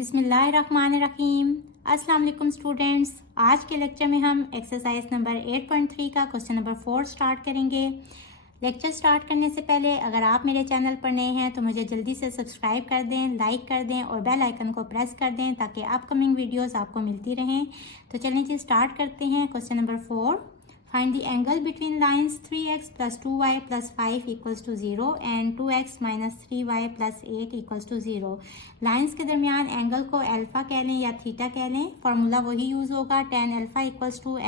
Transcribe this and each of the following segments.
बिस्मिल्लाहिर्रहमानिर्रहीम। अस्सलाम वालेकुम स्टूडेंट्स। आज के लेक्चर में हम एक्सरसाइज नंबर 8.3 का क्वेश्चन नंबर 4 स्टार्ट करेंगे। लेक्चर स्टार्ट करने से पहले अगर आप मेरे चैनल पर नए हैं तो मुझे जल्दी से सब्सक्राइब कर दें, लाइक कर दें और बेल आइकन को प्रेस कर दें ताकि अपकमिंग वीडियोस आपको मिलती रहें। तो चलिए जी स्टार्ट करते हैं। Question number 4, find the angle between lines 3x + 2y + 5 = 0 and 2x - 3y + 8 = 0। Lines के दरमियान एंगल को अल्फा कह लें या थीटा कह लें। फार्मूला वही यूज़ होगा, tan alpha =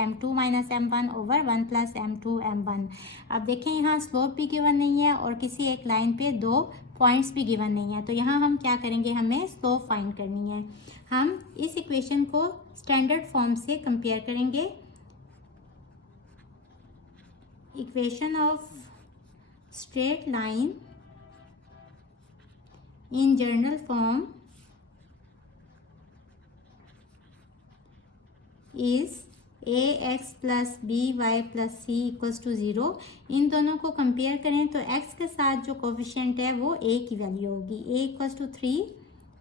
m2 - m1 / 1 + m2 m1। अब देखें यहाँ स्लोप भी गिवन नहीं है और किसी एक लाइन पे दो पॉइंट्स भी गिवन नहीं है, तो यहाँ हम क्या करेंगे, हमें स्लोप फाइंड करनी है। हम इस इक्वेशन को स्टैंडर्ड फॉर्म से कंपेयर करेंगे। Equation of straight line in general form is ax + by + c = 0। इन दोनों को कंपेयर करें तो x के साथ जो कोफिशिएंट है वो a की वैल्यू होगी, a = 3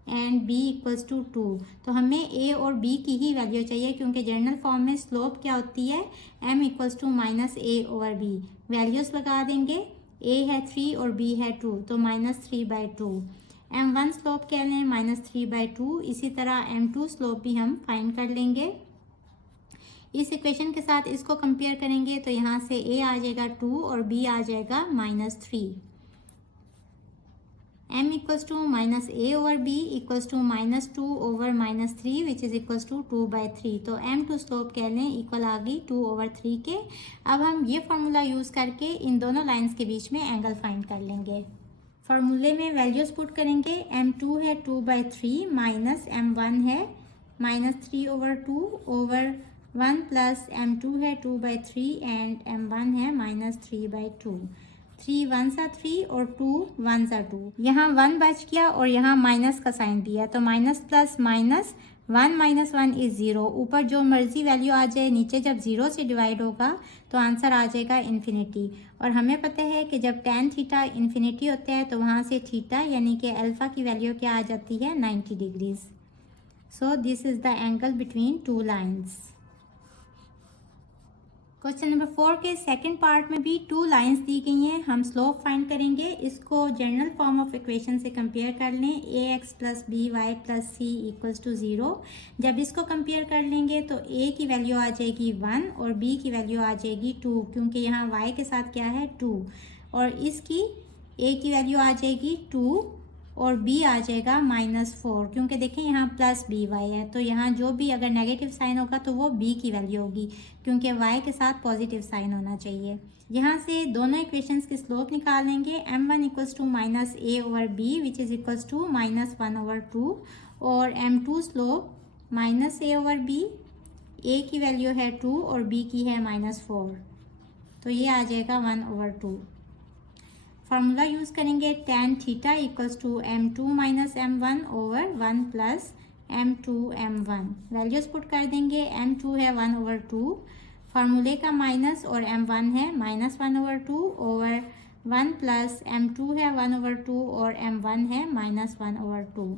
एंड b = 2। तो हमें a और b की ही वैल्यू चाहिए क्योंकि जनरल फॉर्म में स्लोप क्या होती है, m = -a/b। वैल्यूज लगा देंगे, a है 3 और b है 2, तो -3/2। m1 स्लोप कह लें -3/2। इसी तरह m2 स्लोप भी हम फाइंड कर लेंगे। इस इक्वेशन के साथ इसको कंपेयर करेंगे तो यहाँ से a आ जाएगा 2 और b आ जाएगा -3। m = -a/b = -2/-3 which is equals to 2/3। तो m2 स्लोप कह लें इक्वल आ गई 2/3 के। अब हम ये फार्मूला यूज़ करके इन दोनों लाइंस के बीच में एंगल फाइंड कर लेंगे। फार्मूले में वैल्यूज पुट करेंगे। m2 है 2/3 माइनस m1 है -3/2 / 1 प्लस m2 है 2/3 एंड m1 है -3/2। 3 1 सा 3 और 2 1 सा 2। यहाँ 1 बच गया और यहाँ माइनस का साइन दिया, तो माइनस प्लस माइनस 1 - 1 = 0। ऊपर जो मर्जी वैल्यू आ जाए, नीचे जब 0 से डिवाइड होगा तो आंसर आ जाएगा इन्फिनिटी। और हमें पता है कि जब tan थीटा इन्फिनिटी होता है तो वहाँ से थीटा यानी कि अल्फ़ा की वैल्यू क्या आ जाती है, 90 degrees. So this is the angle between two lines. Question number 4 के सेकंड पार्ट में भी टू लाइंस दी गई हैं। हम स्लोप फाइंड करेंगे। इसको जनरल फॉर्म ऑफ इक्वेशन से कंपेयर कर लें, ax + by + c = 0। जब इसको कंपेयर कर लेंगे तो a की वैल्यू आ जाएगी 1 और b की वैल्यू आ जाएगी 2, क्योंकि यहाँ y के साथ क्या है 2, और इसकी a की वैल्यू आ जाएगी 2 और b आ जाएगा -4, क्योंकि देखें यहाँ +by है, तो यहाँ जो भी अगर नेगेटिव साइन होगा तो वो b की वैल्यू होगी, क्योंकि y के साथ पॉजिटिव साइन होना चाहिए। यहाँ से दोनों इक्वेशंस की स्लोप निकालेंगे। m1 = -a/b which is equals to -1/2 और m2 स्लोप -a/b, a की वैल्यू है 2 और b की है -4, तो ये आ जाएगा 1/2। फार्मूला यूज़ करेंगे। tan theta = m2 - m1 / 1 plus m2 m1। Values put कर देंगे। m2 है 1/2, फार्मूले का माइनस, और m1 है -1/2 / 1 प्लस m2 है 1/2 और m1 है -1/2।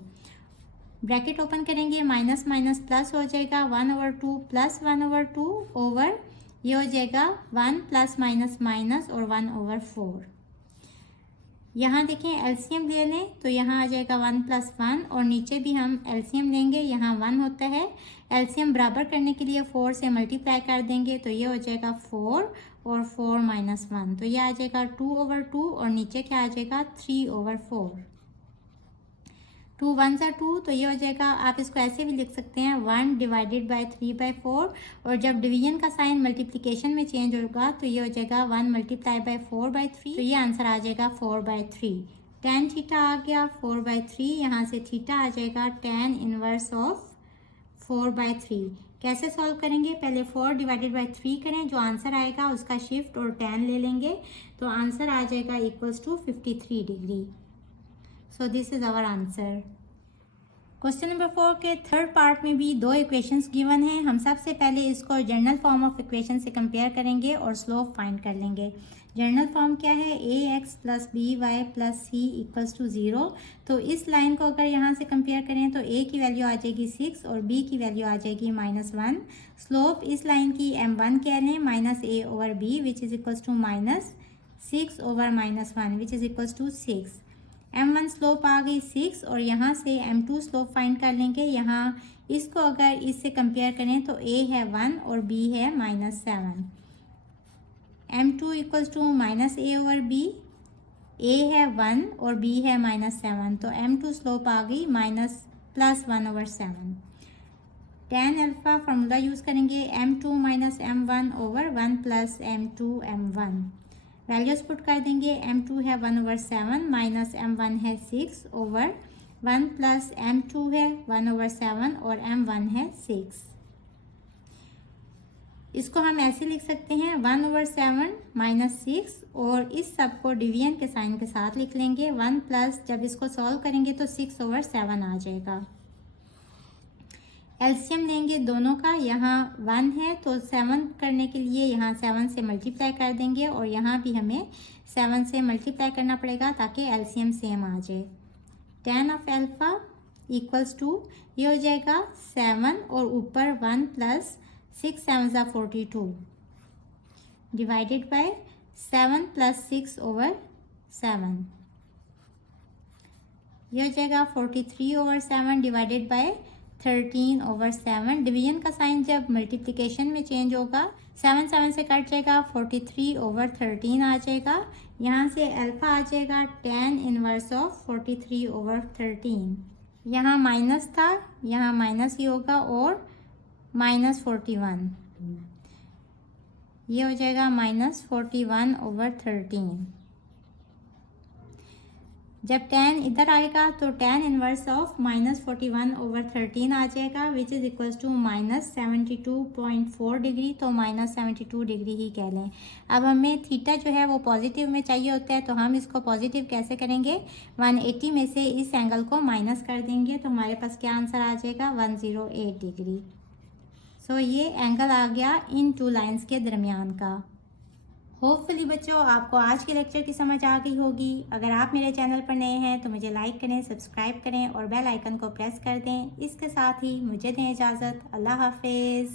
ब्रैकेट ओपन करेंगे, माइनस माइनस प्लस हो जाएगा, 1/2 प्लस 1/2 ओवर ये हो जाएगा 1 प्लस माइनस माइनस और 1/4। यहाँ देखें एलसीएम ले लें तो यहाँ आ जाएगा 1 + 1 और नीचे भी हम एलसीएम लेंगे, यहाँ 1 होता है। एलसीएम बराबर करने के लिए 4 से मल्टीप्लाई कर देंगे तो ये हो जाएगा 4 और 4 - 1, तो ये आ जाएगा 2/2 और नीचे क्या आ जाएगा 3/4। 2 1 सा 2, तो ये हो जाएगा, आप इसको ऐसे भी लिख सकते हैं 1 / 3/4, और जब डिवीजन का साइन मल्टीप्लिकेशन में चेंज होगा तो ये हो जाएगा 1 × 4/3, तो ये आंसर आ जाएगा 4/3। tan थीटा आ गया 4/3, यहाँ से थीटा आ जाएगा tan इनवर्स ऑफ 4/3। कैसे सॉल्व करेंगे, पहले 4 / 3 करें, जो आंसर आएगा उसका शिफ्ट और tan ले लेंगे, तो आंसर आ जाएगा = 53 degree. So this is our answer. Question number 4 के थर्ड पार्ट में भी दो इक्वेशंस गिवन हैं। हम सबसे पहले इसको जनरल फॉर्म ऑफ इक्वेशन से कंपेयर करेंगे और स्लोप फाइंड कर लेंगे। जनरल फॉर्म क्या है, a x plus b y plus c equals to 0। तो इस लाइन को अगर यहाँ से कंपेयर करें तो ए की वैल्यू आ जाएगी 6 और बी की वैल्यू आ जाएगी -1। स्लोप इस लाइन की m1 कह लें, minus a over b which is equals to -6 over -1 which is equals to 6। m1 slope आ गई 6 और यहाँ से m2 स्लोप फाइंड कर लेंगे। यहाँ इसको अगर इससे कंपेयर करें तो a है 1 और b है -7। m2 equals to -a over b, a है 1 और b है -7, तो m2 स्लोप आ गई +1 over 7। tan alpha formula use करेंगे, m2 -m1 over 1 + m2 m1। Values put कर देंगे, m2 है 1 ओवर 7 माइनस m1 है 6 ओवर 1 प्लस m2 है 1 ओवर 7 और m1 है 6। इसको हम ऐसे लिख सकते हैं 1 ओवर 7 माइनस 6 और इस सब को डिवीजन के साइन के साथ लिख लेंगे 1 प्लस, जब इसको सॉल्व करेंगे तो 6 ओवर 7 आ जाएगा। एलसीएम लेंगे दोनों का, यहाँ 1 है तो 7 करने के लिए यहाँ 7 से मल्टीप्लाई कर देंगे और यहाँ भी हमें 7 से मल्टीप्लाई करना पड़ेगा ताकि एलसीएम सेम आ जाए। tan of alpha equals to ये हो जाएगा 7 और ऊपर 1 प्लस 6 7 ज़ा 42 डिवाइडेड बाय 7 प्लस 6 ओवर 7। ये हो जाएगा 43 over 7 divided by 13 over 7। Division का साइन जब मल्टीप्लिकेशन में चेंज होगा 7 7 से कट जाएगा, 43 ओवर 13 आ जाएगा। यहाँ से अल्फा आ जाएगा tan इनवर्स ऑफ 43 ओवर 13। यहाँ माइनस था, यहाँ माइनस ही होगा और -41, ये हो जाएगा -41 ओवर 13। जब tan इधर आएगा तो tan इनवर्स ऑफ -41 ओवर 13 आ जाएगा which is equals to -72.4 degree, तो -72 डिग्री ही कह लें। अब हमें थीटा जो है वो पॉजिटिव में चाहिए होता है, तो हम इसको पॉजिटिव कैसे करेंगे, 180 में से इस एंगल को माइनस कर देंगे तो हमारे पास क्या आंसर आ जाएगा 108 डिग्री। सो ये एंगल आ गया इन टू लाइन्स के दरमियान का। होपफुली बच्चों आपको आज के लेक्चर की समझ आ गई होगी। अगर आप मेरे चैनल पर नए हैं तो मुझे लाइक करें, सब्सक्राइब करें और बेल आइकन को प्रेस कर दें। इसके साथ ही मुझे दें इजाज़त। अल्लाह हाफिज़।